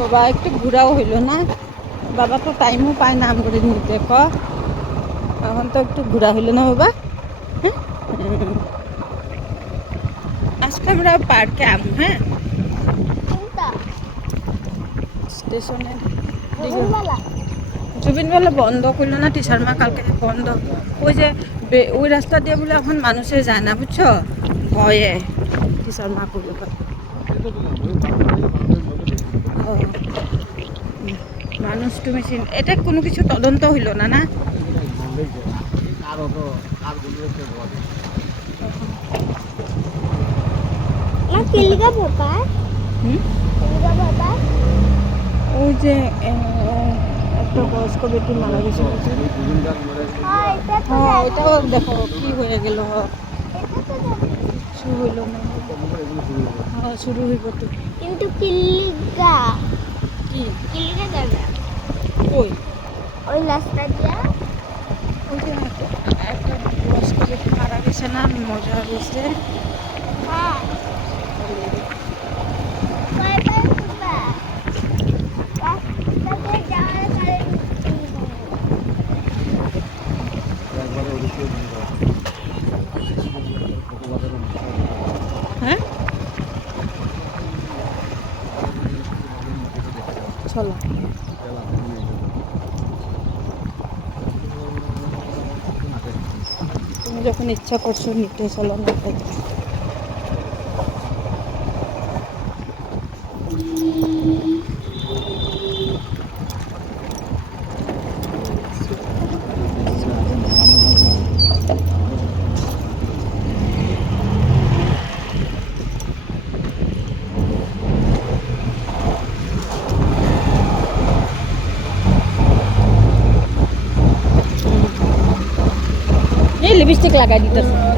বাবা একটু ঘোরাও হইল না, বাবা তো টাইমও পায় না করে নিতে এখন তো একটু ঘোরা হইল না বাবা। হ্যাঁ আজকে আমরা পার্কে আমু। হ্যাঁ স্টেশনের জুবিনবেলা বন্ধ করলো না, টিচার মা কালকে বন্ধ। ওই যে ওই রাস্তা দিয়ে বলে এখন মানুষে যায় না বুঝছো, ভয়ে টিচার মা করলো। মানুষ টু মেশিন এটা কোনো কিছু তদন্ত হইল না না। ওই যে একটা বয়স্ক বেটি মারা গেছে। হ্যাঁ এটাও দেখো কি হয়ে গেল, শুরু হইল না। হ্যাঁ শুরু হইব তো, কিন্তু কিলিগা কি কিলিগা জায়গা ওই ওই রাস্তা দিয়া ওই যে একটা বয়স্ক বেটি মারা গেছে না, মজা হয়েছে। হ্যাঁ হ্যাঁ চলো তুমি যখন ইচ্ছা করছো নিতে চলো না। এই লিপস্টিক লাগাই দিতেছে।